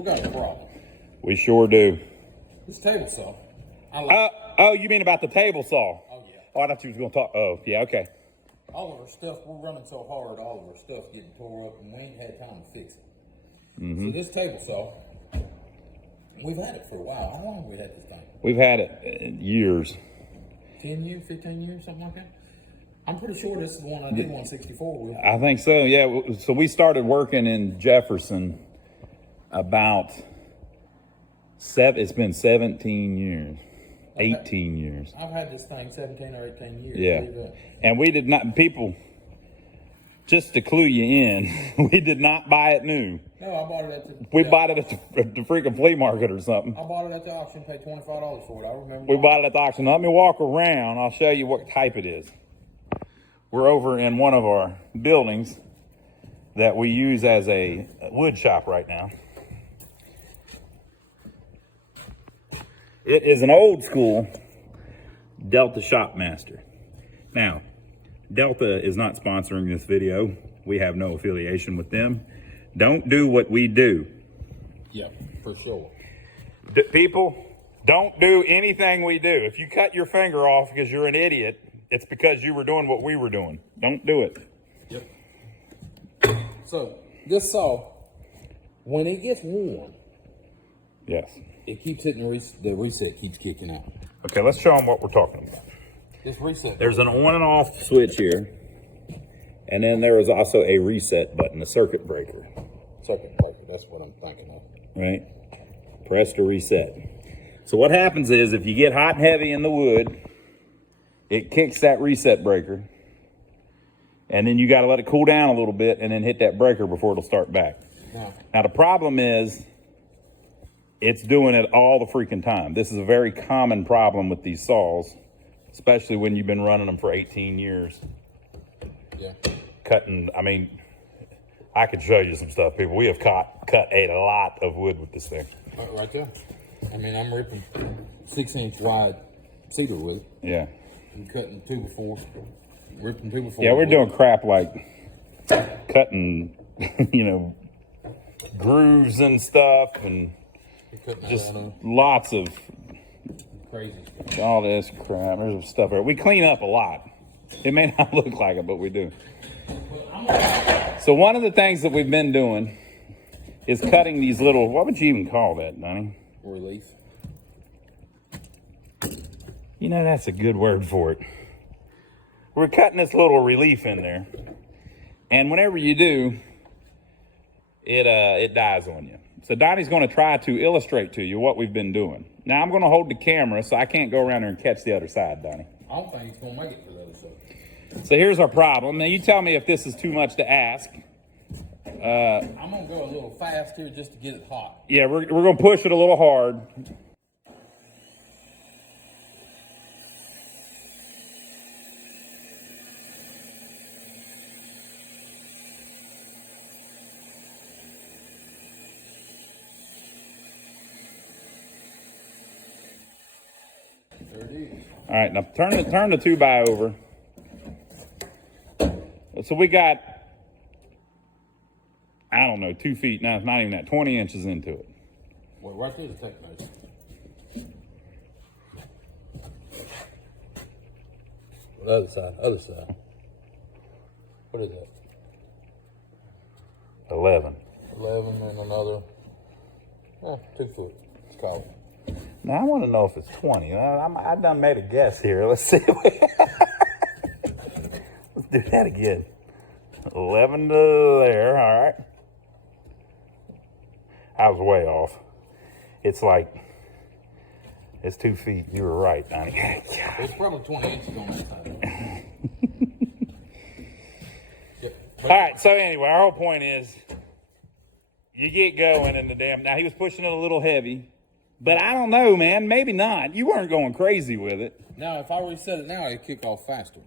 We got a problem. We sure do. This table saw. Oh, you mean about the table saw? Oh, yeah. Oh, I thought you was going to talk. Oh, yeah, okay. All of our stuff, we're running so hard, all of our stuff getting tore up, and we ain't had time to fix it. So this table saw, we've had it for a while. How long have we had this thing? We've had it years. 10 years, 15 years, something like that? I'm pretty sure this is the one I did 164 with. I think so, yeah. So we started working in Jefferson about it's been 17 years, 18 years. I've had this thing 17 or 18 years. Yeah. And we did not, people, just to clue you in, we did not buy it new. No, I bought it at the... We bought it at the freaking flea market or something. I bought it at the auction, paid $25 for it. I remember. We bought it at the auction. Let me walk around. I'll show you what type it is. We're over in one of our buildings that we use as a wood shop right now. It is an old school Delta Shopmaster. Now, Delta is not sponsoring this video. We have no affiliation with them. Don't do what we do. Yeah, for sure. People, don't do anything we do. If you cut your finger off because you're an idiot, it's because you were doing what we were doing. Don't do it. Yep. So, this saw, when it gets warm, yes, it keeps hitting the reset keeps kicking out. Okay, let's show them what we're talking about. This reset. There's an on and off switch here. And then there is also a reset button, a circuit breaker. Circuit breaker, that's what I'm thinking of. Right? Press to reset. So what happens is if you get hot and heavy in the wood, it kicks that reset breaker. And then you got to let it cool down a little bit and then hit that breaker before it'll start back. Now the problem is it's doing it all the freaking time. This is a very common problem with these saws, especially when you've been running them for 18 years. Yeah. Cutting, I mean, I could show you some stuff, people. We have cut a lot of wood with this thing. Right there. I mean, I'm ripping 6-inch wide cedar wood. Yeah. I'm cutting 2x4, ripping 2x4. Yeah, we're doing crap like cutting, you know, grooves and stuff, and just lots of crazy stuff. All this crap. There's stuff there. We clean up a lot. It may not look like it, but we do. So one of the things that we've been doing is cutting these little, what would you even call that, Donnie? Relief. You know, that's a good word for it. We're cutting this little relief in there. And whenever you do, it dies on you. So Donnie's going to try to illustrate to you what we've been doing. Now I'm going to hold the camera, so I can't go around there and catch the other side, Donnie. I don't think he's going to make it to the other side. So here's our problem. Now you tell me if this is too much to ask. I'm going to go a little fast here just to get it hot. Yeah, we're going to push it a little hard. There it is. All right, now turn the 2x over. So we got, I don't know, 2 feet. No, it's not even that. 20 inches into it. Well, right there, the tape measure. The other side, other side. What is that? 11. 11 and another, 2 foot. It's called. Now I want to know if it's 20. I done made a guess here. Let's see. Let's do that again. 11 to there. All right. I was way off. It's like, it's 2 feet. You were right, Donnie. It's probably 20 inches on that side. All right. So anyway, our whole point is you get going in the damn, now he was pushing it a little heavy. But I don't know, man. Maybe not. You weren't going crazy with it. Now, if I reset it now, it'll kick off faster.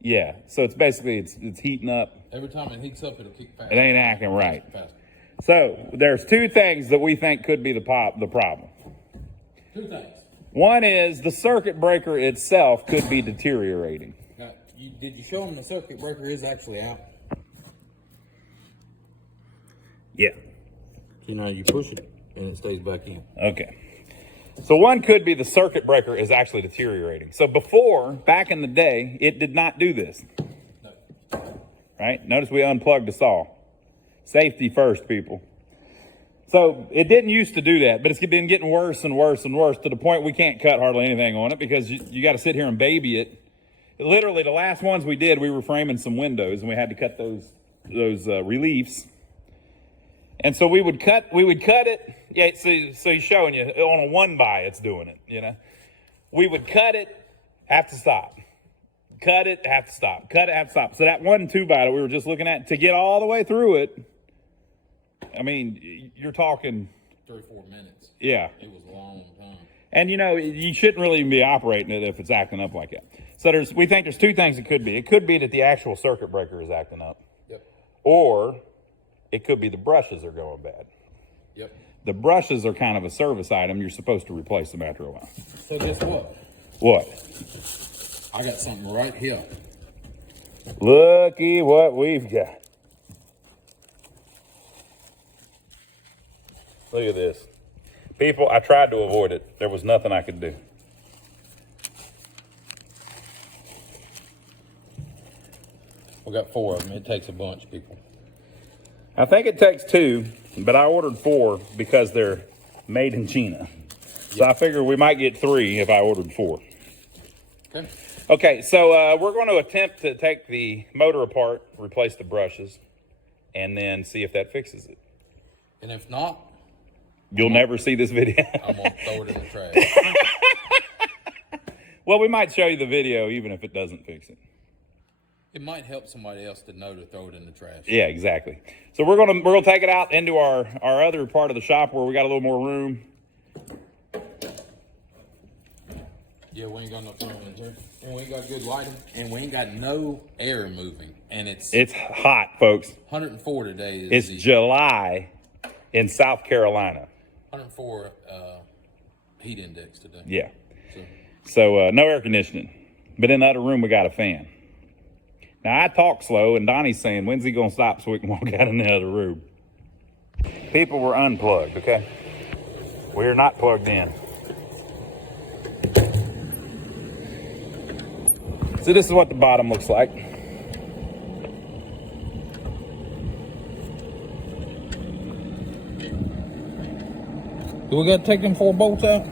Yeah. So it's basically, it's heating up. Every time it heats up, it'll kick faster. It ain't acting right. Faster. So there's 2 things that we think could be the problem. 2 things. One is the circuit breaker itself could be deteriorating. Now, did you show them the circuit breaker is actually out? Yeah. You know, you push it and it stays back in. Okay. So one could be the circuit breaker is actually deteriorating. So before, back in the day, it did not do this. No. Right? Notice we unplugged the saw. Safety first, people. So it didn't used to do that, but it's been getting worse and worse and worse to the point we can't cut hardly anything on it because you got to sit here and baby it. Literally, the last ones we did, we were framing some windows and we had to cut those reliefs. And so we would cut it. Yeah, so he's showing you on a 1x it's doing it, you know. We would cut it, have to stop. Cut it, have to stop. Cut it, have to stop. So that 1 2x that we were just looking at, to get all the way through it, I mean, you're talking 3-4 minutes. Yeah. It was a long time. And you know, you shouldn't really even be operating it if it's acting up like that. So we think there's 2 things it could be. It could be that the actual circuit breaker is acting up. Yep. Or it could be the brushes are going bad. Yep. The brushes are kind of a service item. You're supposed to replace them after a while. So guess what? What? I got something right here. Looky what we've got. Look at this. People, I tried to avoid it. There was nothing I could do. We got 4 of them. It takes a bunch, people. I think it takes 2, but I ordered 4 because they're made in China. So I figure we might get 3 if I ordered 4. Okay. Okay, so we're going to attempt to take the motor apart, replace the brushes, and then see if that fixes it. And if not, you'll never see this video. I'm going to throw it in the trash. Well, we might show you the video even if it doesn't fix it. It might help somebody else to know to throw it in the trash. Yeah, exactly. So we're gonna take it out into our other part of the shop where we got a little more room. Yeah, we ain't got no front winds here. And we ain't got good lighting. And we ain't got no air moving. And it's hot, folks. 104 today. It's July in South Carolina. 104 heat index today. Yeah. So no air conditioning. But in the other room we got a fan. Now, I talk slow, and Donnie's saying, when's he going to stop so we can walk out in the other room? People were unplugged, okay? We're not plugged in. So this is what the bottom looks like. Do we got to take them 4 bolts out?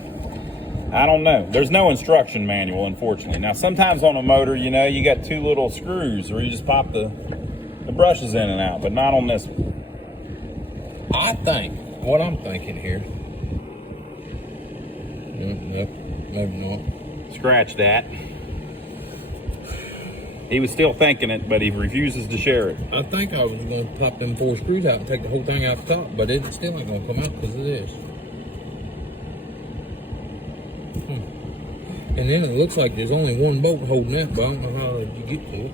I don't know. There's no instruction manual, unfortunately. Now, sometimes on a motor, you know, you got 2 little screws where you just pop the brushes in and out, but not on this one. I think, what I'm thinking here. Nope, maybe not. Scratch that. He was still thinking it, but he refuses to share it. I think I was going to pop them 4 screws out and take the whole thing out the top, but it still ain't going to come out because of this. And then it looks like there's only 1 bolt holding that, but I don't know how did you get to it.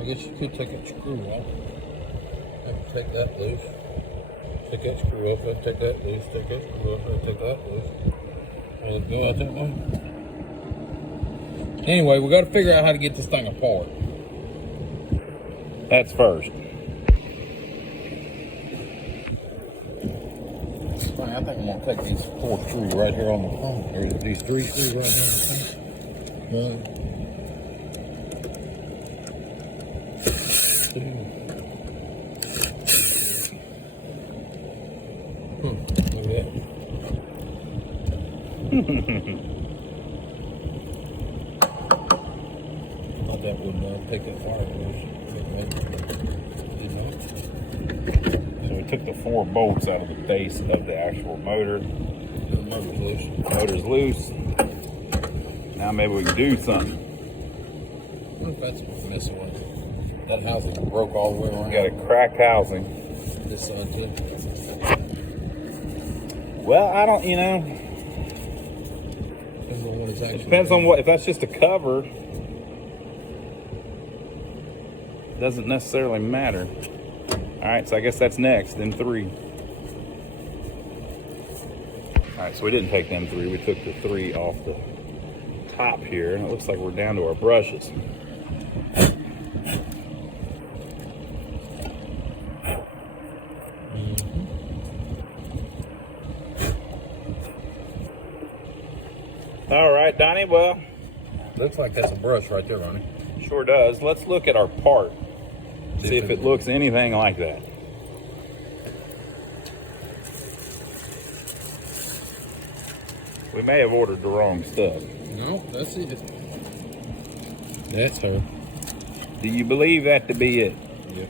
I guess you could take that screw off. Maybe take that loose. Take that screw off, and take that loose, take that screw off, and take that loose. And go out that way. Anyway, we got to figure out how to get this thing apart. That's first. I think I'm going to take these 4 screws right here on the front. Or these 3 screws right here on the front. 1, 2. Look at that. Thought that would take that fire loose. Did not. So we took the 4 bolts out of the base of the actual motor. The motor's loose. Motor's loose. Now maybe we can do something. What if that's what's messing with it? That housing broke all the way around. We got a cracked housing. This side too. Well, I don't, you know. Depends on what it's actually. It depends on what, if that's just a cover, doesn't necessarily matter. All right, so I guess that's next, then 3. All right, so we didn't take them 3. We took the 3 off the top here. And it looks like we're down to our brushes. Donnie, well, Looks like that's a brush right there, Ronnie. sure does. Let's look at our part. See if it looks anything like that. We may have ordered the wrong stuff. No, that's it. That's her. Do you believe that to be it? Yep.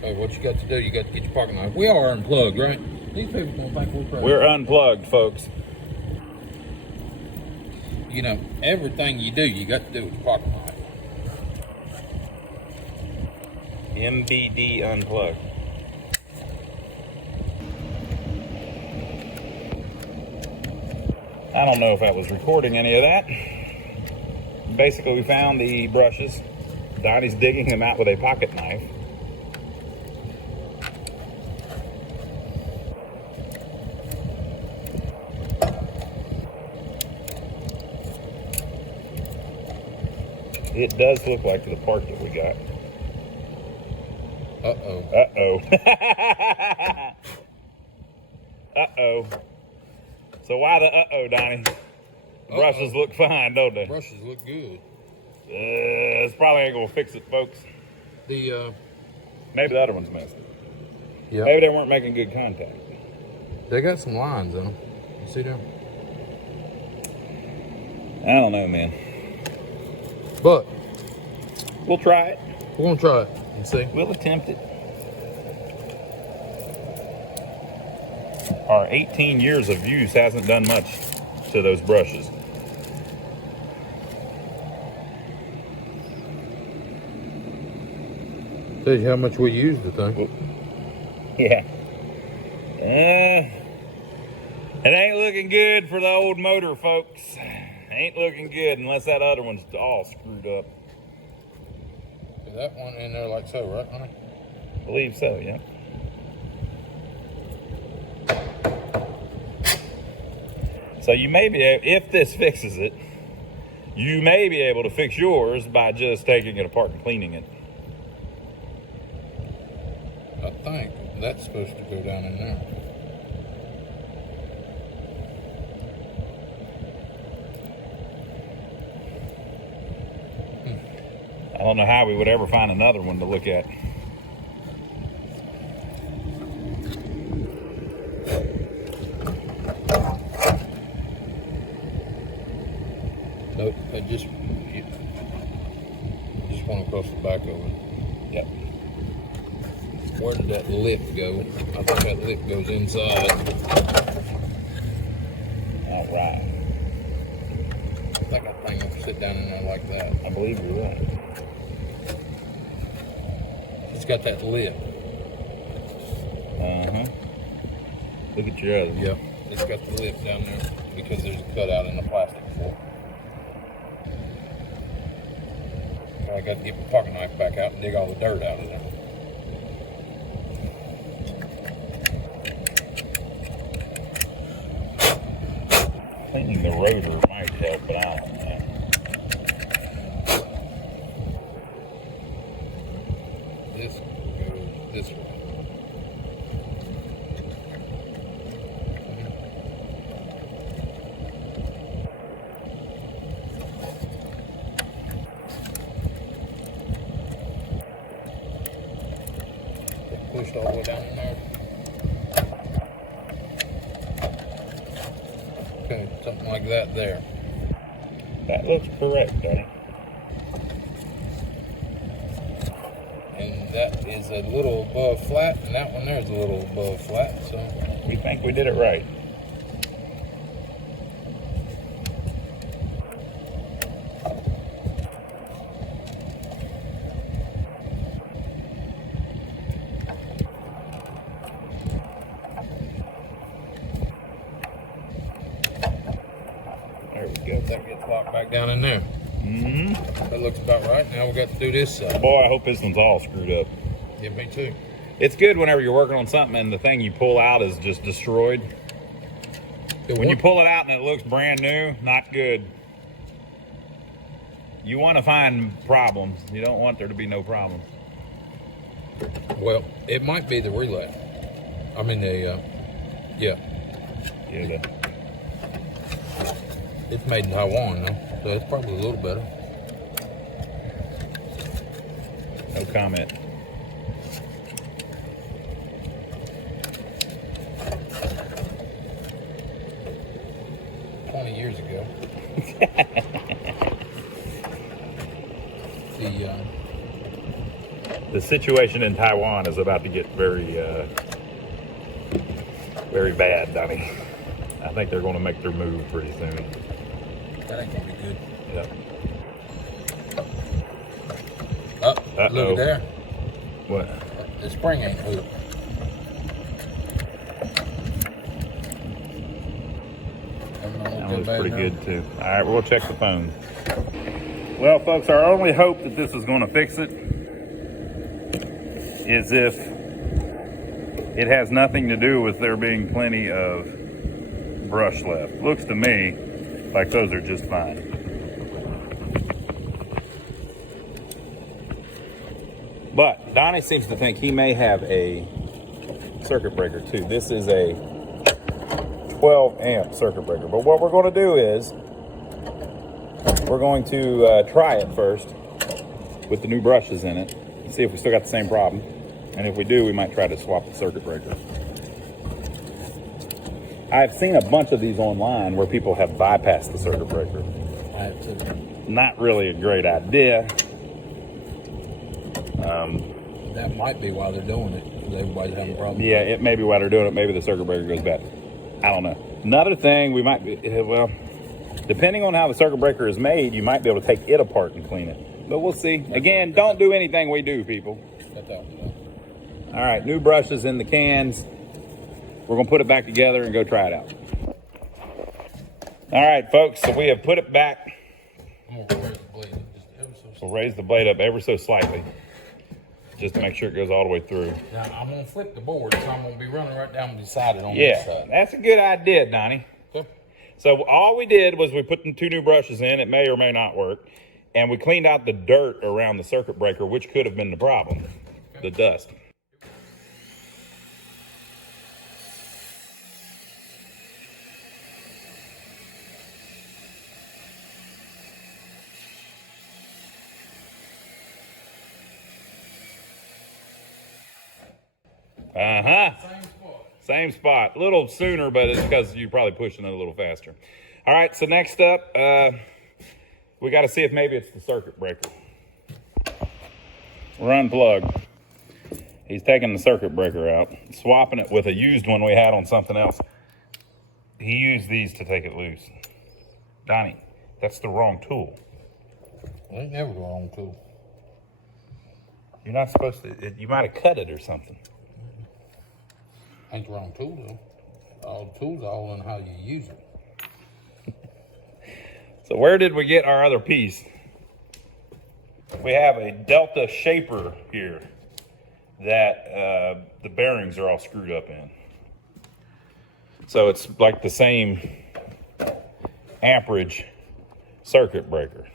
Hey, what you got to do, you got to get your pocket knife. We are unplugged, right? These people don't think we're crazy. We're unplugged, folks. You know, everything you do, you got to do with your pocket knife. MBD unplugged. I don't know if I was recording any of that. Basically, we found the brushes. Donnie's digging them out with a pocket knife. It does look like the part that we got. Uh-oh. Uh-oh. Uh-oh. So why the uh-oh, Donnie? The brushes look fine, don't they? Brushes look good. It's probably ain't gonna fix it, folks. The, Maybe the other one's missing. yeah. Maybe they weren't making good contact. They got some lines on them. You see them? I don't know, man. But We'll try it. we're going to try it and see. We'll attempt it. Our 18 years of use hasn't done much to those brushes. Tells you how much we use the thing. Yeah. It ain't looking good for the old motor, folks. Ain't looking good unless that other one's all screwed up. Put that one in there like so, right, honey? I believe so, yeah. So you may be able, if this fixes it, you may be able to fix yours by just taking it apart and cleaning it. I think that's supposed to go down in there. I don't know how we would ever find another one to look at. Nope, I just went across the back of it. Yep. Where did that lip go? I think that lip goes inside. All right. I think that thing will sit down in there like that. I believe you're right. It's got that lip. Uh-huh. Look at your other. Yep. It's got the lip down there because there's a cutout in the plastic floor. So I got to get my pocket knife back out and dig all the dirt out of there. Cleaning the rotor might help, but I don't know. This goes this way. Pushed all the way down in there. Okay, something like that there. That looks correct, Daddy. And that is a little above flat, and that one there is a little above flat, so We think we did it right. There we go. that gets locked back down in there. Mm-hmm. That looks about right. Now we got to do this side. Boy, I hope this one's all screwed up. Yeah, me too. It's good whenever you're working on something and the thing you pull out is just destroyed. When you pull it out and it looks brand new, not good. You want to find problems. You don't want there to be no problems. Well, it might be the relay. I mean the, yeah. Yeah, It's made in Taiwan though, so it's probably a little better. No comment. Years ago. The situation in Taiwan is about to get very, very bad, Donnie. I think they're going to make their move pretty soon. That ain't gonna be good. Yep. Oh, look at there. What? The spring ain't hooked. That was pretty good too. All right, we'll check the phone. Well, folks, our only hope that this is going to fix it is if it has nothing to do with there being plenty of brush left. Looks to me like those are just fine. But Donnie seems to think he may have a circuit breaker too. This is a 12 amp circuit breaker. But what we're going to do is we're going to try it first with the new brushes in it and see if we still got the same problem. And if we do, we might try to swap the circuit breaker. I've seen a bunch of these online where people have bypassed the circuit breaker. I have too. Not really a great idea. That might be why they're doing it, because everybody's having problems. Yeah, it may be why they're doing it. Maybe the circuit breaker goes bad. I don't know. Another thing we might be, well, depending on how the circuit breaker is made, you might be able to take it apart and clean it. But we'll see. Again, don't do anything we do, people. All right, new brushes in the cans. We're going to put it back together and go try it out. All right, folks, so we have put it back. I'm going to raise the blade up just ever so slightly. We'll raise the blade up ever so slightly, just to make sure it goes all the way through. Now, I'm going to flip the board, so I'm going to be running right down beside it on this side. Yeah, that's a good idea, Donnie. Okay. So all we did was we put the 2 new brushes in. It may or may not work. And we cleaned out the dirt around the circuit breaker, which could have been the problem, the dust. Uh-huh. Same spot. A little sooner, but it's because you're probably pushing it a little faster. All right, so next up, we got to see if maybe it's the circuit breaker. We're unplugged. He's taking the circuit breaker out, swapping it with a used one we had on something else. He used these to take it loose. Donnie, that's the wrong tool. Ain't never the wrong tool. You're not supposed to, you might have cut it or something. Ain't the wrong tool though. All the tools are all in how you use it. So where did we get our other piece? We have a Delta shaper here that the bearings are all screwed up in. So it's like the same amperage circuit breaker.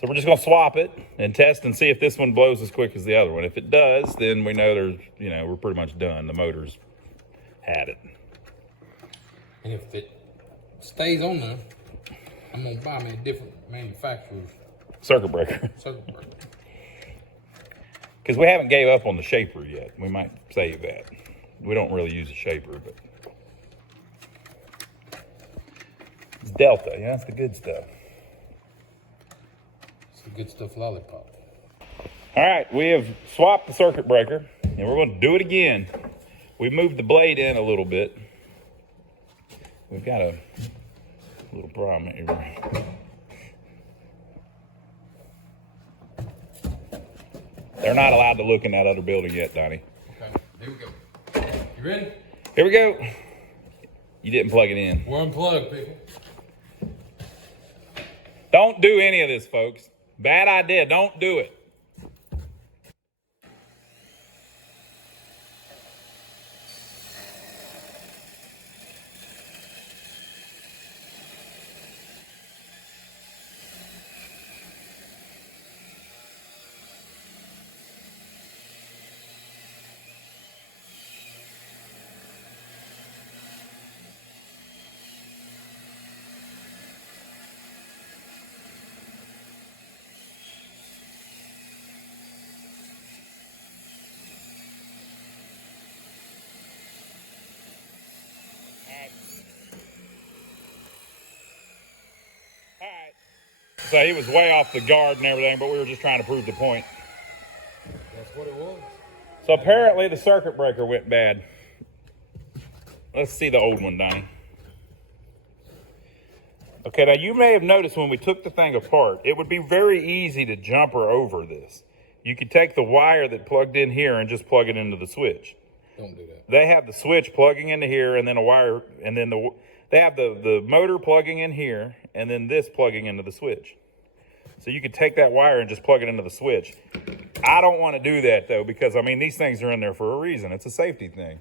So we're just gonna swap it and test and see if this one blows as quick as the other one. If it does, then we know there's, we're pretty much done. The motor's had it. And if it stays on there, I'm gonna buy me a different manufacturer's circuit breaker. Circuit breaker. Because we haven't gave up on the shaper yet. We might save that. We don't really use a shaper, but it's Delta. Yeah, that's the good stuff. It's the good stuff lollipop. All right, we have swapped the circuit breaker, and we're going to do it again. We moved the blade in a little bit. We've got a little problem here. They're not allowed to look in that other building yet, Donnie. Okay, here we go. You ready? Here we go. You didn't plug it in. We're unplugged, people. Don't do any of this, folks. Bad idea. Don't do it. So he was way off the guard and everything, but we were just trying to prove the point. That's what it was. So apparently the circuit breaker went bad. Let's see the old one, Donnie. Okay, now you may have noticed when we took the thing apart, it would be very easy to jumper over this. You could take the wire that plugged in here and just plug it into the switch. Don't do that. They have the switch plugging into here and then a wire, and then they have the motor plugging in here and then this plugging into the switch. So you could take that wire and just plug it into the switch. I don't want to do that though, because I mean, these things are in there for a reason. It's a safety thing.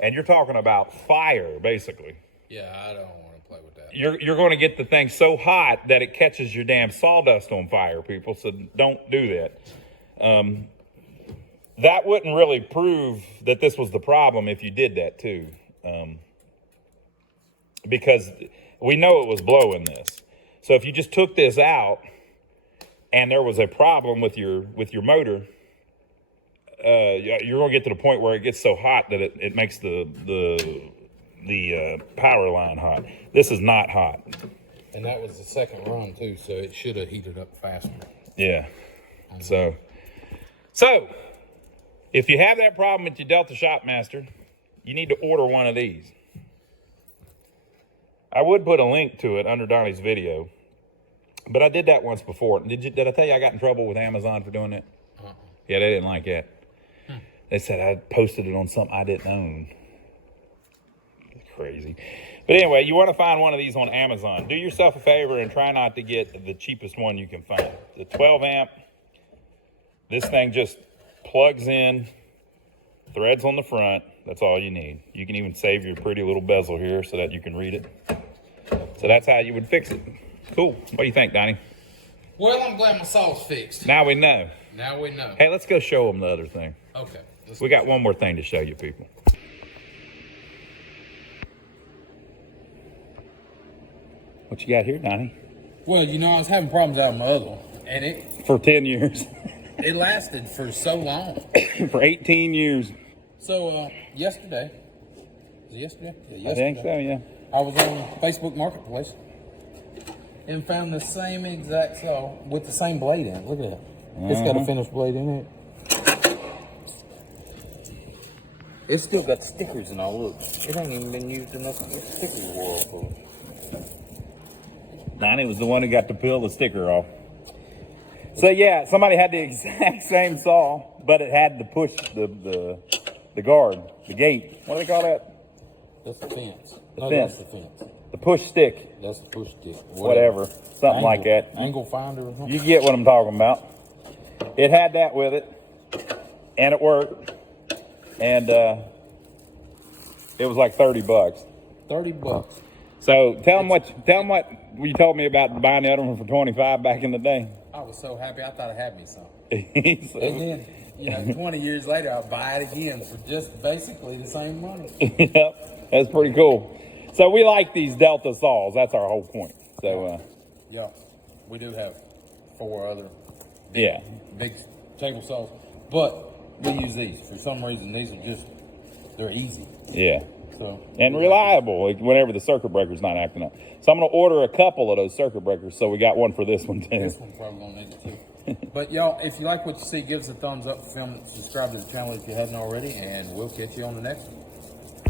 And you're talking about fire, basically. Yeah, I don't want to play with that. You're going to get the thing so hot that it catches your damn sawdust on fire, people. So don't do that. That wouldn't really prove that this was the problem if you did that too. Because we know it was blowing this. So if you just took this out and there was a problem with your motor, you're going to get to the point where it gets so hot that it makes the power line hot. This is not hot. And that was the second run too, so it should have heated up faster. Yeah. So if you have that problem with your Delta Shopmaster, you need to order one of these. I would put a link to it under Donnie's video, but I did that once before. Did I tell you I got in trouble with Amazon for doing it? Yeah, they didn't like that. They said I posted it on something I didn't own. Crazy. But anyway, you want to find one of these on Amazon. Do yourself a favor and try not to get the cheapest one you can find. The 12 amp, this thing just plugs in, threads on the front. That's all you need. You can even save your pretty little bezel here so that you can read it. So that's how you would fix it. Cool. What do you think, Donnie? Well, I'm glad my saw's fixed. Now we know. Now we know. Hey, let's go show them the other thing. Okay. We got one more thing to show you people. What you got here, Donnie? Well, you know, I was having problems out with my other one, and it For 10 years. it lasted for so long. For 18 years. So yesterday, was it yesterday? Yeah, yesterday. I think so, yeah. I was on Facebook Marketplace and found the same exact saw with the same blade in it. Look at that. It's got a finished blade in it. It's still got stickers and all. Look, it ain't even been used enough to get stickers wore off of it. Donnie was the one who got to peel the sticker off. So yeah, somebody had the exact same saw, but it had to push the guard, the gate. What do they call that? That's the fence. The That's fence. the fence. The push stick. That's the push stick. Whatever. Something like that. Angle finder or something. You get what I'm talking about. It had that with it, and it worked. And it was like $30. $30. So tell them what you told me about buying the other one for $25 back in the day. I was so happy. I thought I had me some. So, And then, you know, 20 years later, I'll buy it again for just basically the same money. Yep, that's pretty cool. So we like these Delta saws. That's our whole point. So Yeah, we do have 4 other yeah, big table saws, but we use these. For some reason, these are just, they're easy. yeah, So and reliable. Like whenever the circuit breaker's not acting up. So I'm gonna order a couple of those circuit breakers. So we got one for this one too. This one probably gonna need it too. But y'all, if you like what you see, give us a thumbs up, film, subscribe to the channel if you haven't already, and we'll catch you on the next one.